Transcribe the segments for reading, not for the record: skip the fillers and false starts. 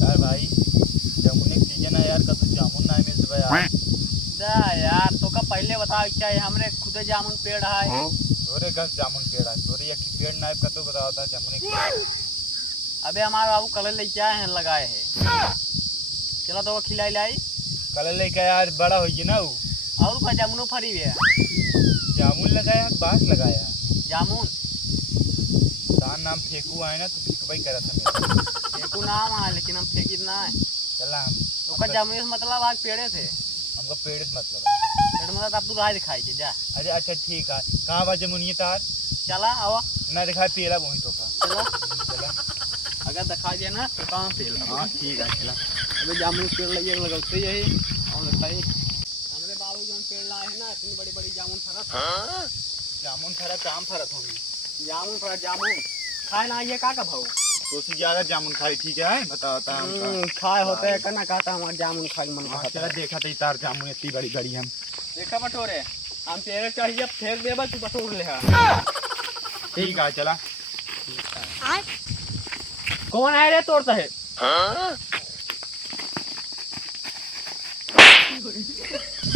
यार भाई जामुन एक सीजन है यार, कभी जामुन ना मिल रहा यार। दा यार तो का पहले बताओ क्या है, हमरे खुदे जामुन पेड़ है। तोरे घर जामुन पेड़ है, तोरे एक पेड़ ना का तो बताओ था जामुन एक पेड़। अबे हमारे बाबू कल लेके आए हैं, लगाए हैं। चला तो वो खिलाई लाई। कल लेके यार बड़ा हो गया ना वो। और का जामुन फरी है। जामुन लगाया बाग लगाया। जामुन तान नाम फेंकू आए ना तो फेंकवाई करा था मेरे। फेंकू नाम है लेकिन हम फेंकी ना है। चला हम तो का जामुन से मतलब आज पेड़े थे। हमका पेड़ से मतलब है। पेड़ मतलब अब तू राह दिखाई के जा। अरे अच्छा ठीक है, कहाँ बा जामुनिया तार चला आओ ना दिखाई पेड़ा वहीं तो का। चला। चला अगर दिखा दिया ना तो कहाँ पेड़। हाँ ठीक है चला। अबे जामुन पेड़ लगे लगाते यही और दिखाई। हमरे बाबू जो पेड़ लाए हैं ना इतनी बड़ी बड़ी जामुन फरत। जामुन फरा काम फरत होंगी। जामुन फरत जामुन खाए ना ये का भाव। तो उससे ज्यादा जामुन खाई ठीक है बताओ ता हमका। खाए होते है कहना कहता हमारे जामुन खाई मन हाँ करता चला है। देखा था तार जामुन इतनी बड़ी बड़ी हम। देखा बटोरे हम तेरे चाहिए फेंक देबा तू बटोर ले हा। ठीक है चला। कौन है रे तोड़ता है।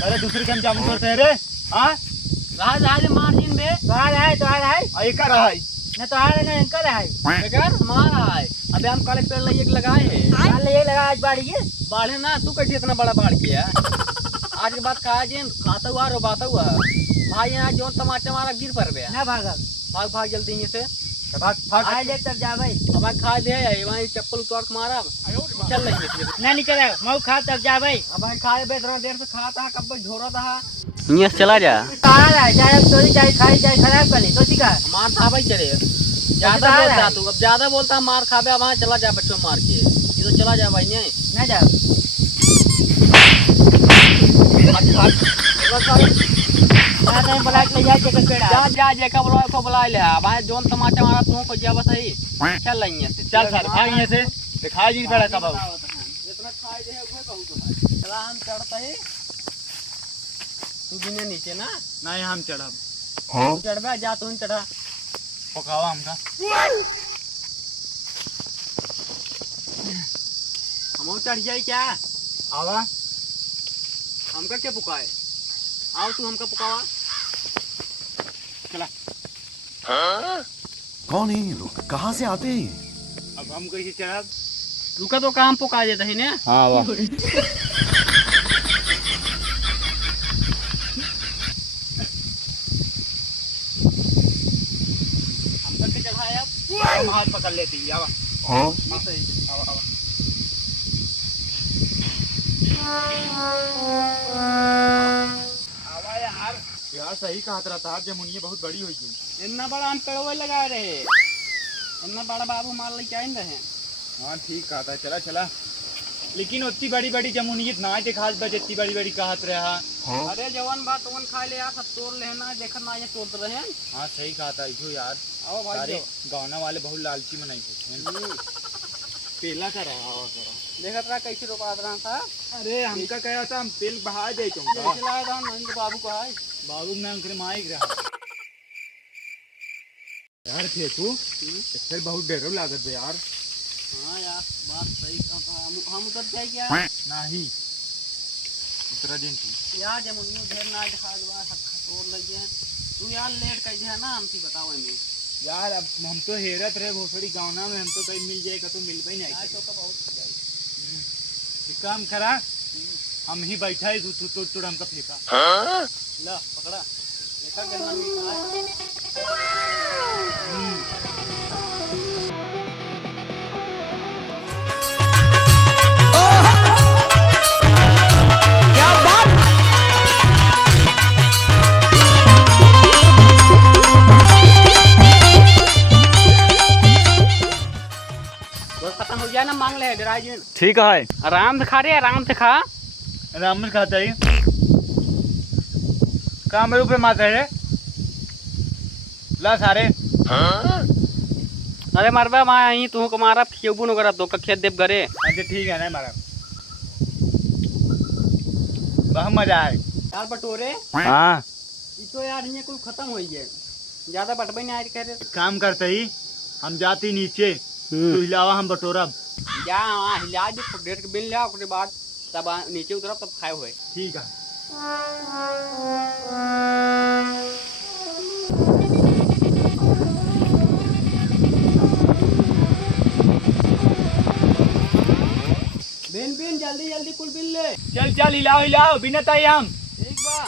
अरे दूसरी कम जामुन तोड़ते हैं रे। हाँ राज राज मार्जिन बे तो आ रहा है एक रहा है न तो आ रहा है इनका रहा है बेकार मारा है। अबे हम कल पेड़ लिए लगाए हैं कल ये लगा आज बाड़ी ये बाढ़े ना तू कैसे इतना बड़ा बाढ़ किया। आज के बाद खाया जिन खाता हुआ रोबाता हुआ भाई आज जो टमाटर मारा गिर पर गया ना भागल भाग भाग जल्दी यहीं से भाग भाग आ ले तब जा भाई अब खा दे वहीं चप्पल उतार के मारा चल रही है ना निकल मऊ खा तब जा भाई अब भाई खा बे इतना देर से खाता है कब झोरा था ये चला जा कहां रहा जाए चोरी जाए खाई जाए खराब कर ली तो सिखा मार खा भाई चले ज्यादा बोलता तू अब ज्यादा बोलता मार खा बे वहां चला जा बच्चों मार के ये तो चला जा भाई नहीं ना जा जा जेका बुला को बुला ले भाई जोन तमाचा मारा तू को जा बस ही चल लइए से चल सर भाग यहीं से दिखा जी बड़ा कब इतना खाई दे है कहू तो चला हम चढ़ता है तू गिने नीचे ना नहीं हम चढ़ब। तू चढ़बे जा तू चढ़ा पकावा हमका। हम चढ़ जाए क्या आवा हमका क्या पुकाए आओ तू हमका पुकावा चला। कौन है ये लोग, कहाँ से आते हैं? अब हम कैसे चढ़ब। रुका तो काम पुका देता है ने हाँ वाह हमका के चढ़ाए अब हम हाथ पकड़ लेती आवा। हाँ आवा आवा आवा यार। यार सही कहा तेरा तार जमुनिया बहुत बड़ी हो गई। इतना बड़ा हम पेड़वे लगा रहे इतना बड़ा बाबू माल लेके आए रहे। हाँ ठीक कहा था चला चला, लेकिन उतनी बड़ी बड़ी जमुनिया ना दिखा बज इतनी बड़ी बड़ी कहत रहा। हाँ अरे जवान बात ओन खा ले यार सब तोड़ लेना देखा ना ये तोड़ रहे हैं। हाँ सही कहा था इसो यार। आओ भाई सारे गाँव वाले बहुत लालची मनाई होते हैं। पेला का रहा देखा था कैसे रोका रहा था। अरे हमका कहा था हम तेल बहा दे चुका कैसे लाया था नंद बाबू को है बाबू मैं उनके माइक रहा यार फेंकू इससे बहुत डर लागत है यार। हाँ यार बात सही कहा हम उतर जाए क्या नहीं उतरा दिन तू यार जमुनियों ढेर ना दिखा दो सब तोड़ लगे तू यार लेट कह दे ना हमसे बताओ हमें यार। अब हम तो हेरत रहे भोसड़ी गाँव में, हम तो कहीं मिल जाएगा तो मिल भी नहीं तो का बहुत एक काम करा हम ही बैठा है तू तू हमका फेंका ला पकड़ा देखा कितना मीठा है। बस खत्म हो गया ना मांग ले डराइजिन ठीक है आराम से खा रे आराम से खा आराम से खाता है। कहाँ मेरे ऊपर मारता है ला सारे। अरे मरबा मैं यहीं तू को मारा खेबू न करा तो का खेत देव घरे। अच्छा ठीक है ना मारा बहुत मजा आए यार बटोरे हाँ। ये तो यार ये कुल खत्म हो गए ज्यादा बटबे नहीं आज कह रहे। काम करते ही हम जाती नीचे तू हिलावा हम बटोरब। जा वहाँ हिला दे, डेढ़ के बिल लिया, उसके बाद तब नीचे उतरब तब खाए हुए। ठीक है। बिन बिन जल्दी जल्दी कुल बिल ले। चल चल हिलाओ हिलाओ, बिना ताई हम। ठीक बा।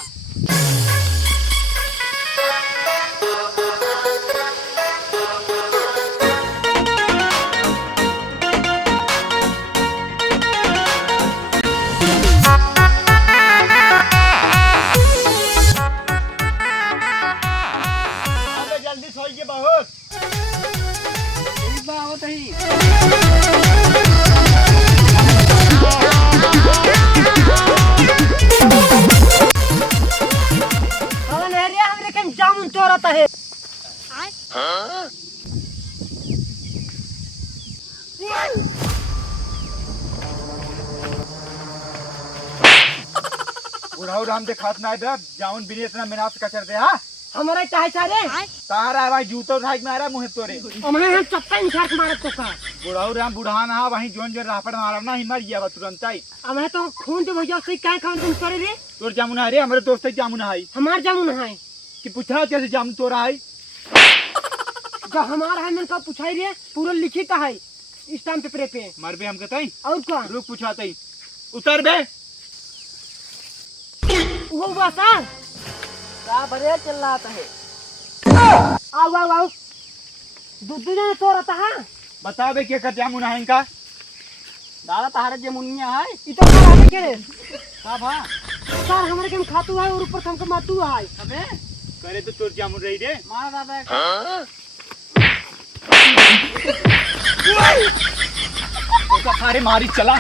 अबे जल्दी सोइए बहुत। ठीक बा, आवत ही। जामुन चोरता है। बुढ़ाऊ राम दे खात ना दे, जाउन बिने इतना मेहनत का कर दे। हाँ हमारा चाहे सारे तारा भाई जूतो उठा के मारा मुँह तोरे। हमारे यहाँ चप्पा निकाल के मारत तो का। बुढ़ाऊ राम बुढ़ान हा वहीं जोन जोन रापड़ मारा ना, ही मर गया तुरंत ही। हमें तो खून दे भैया, उससे क्या खान तुम करे रे। तोर जामुन है रे, हमारे दोस्त जामुन है हमार जामुन है कि पूछा कैसे जामुन तोरा है। जो हमारा है मैंने कहा पूछाई रे, पूरा लिखित है स्टाम्प पेपर पे। मर बे हम कहते और क्या रुक पूछाते उतर बे। वो बसा का बड़े चल रहा है। आओ आओ आओ, दूध जने चोरता है। बता बे क्या कर जामुन है इनका। दादा तारे जमुनिया है। इतो कर आने के रे का भा सर हमारे के खातू है और ऊपर से हमको मातू है। अबे करे तो तोर जामुन रही रे। मारा दादा। तो सारे मारी चला।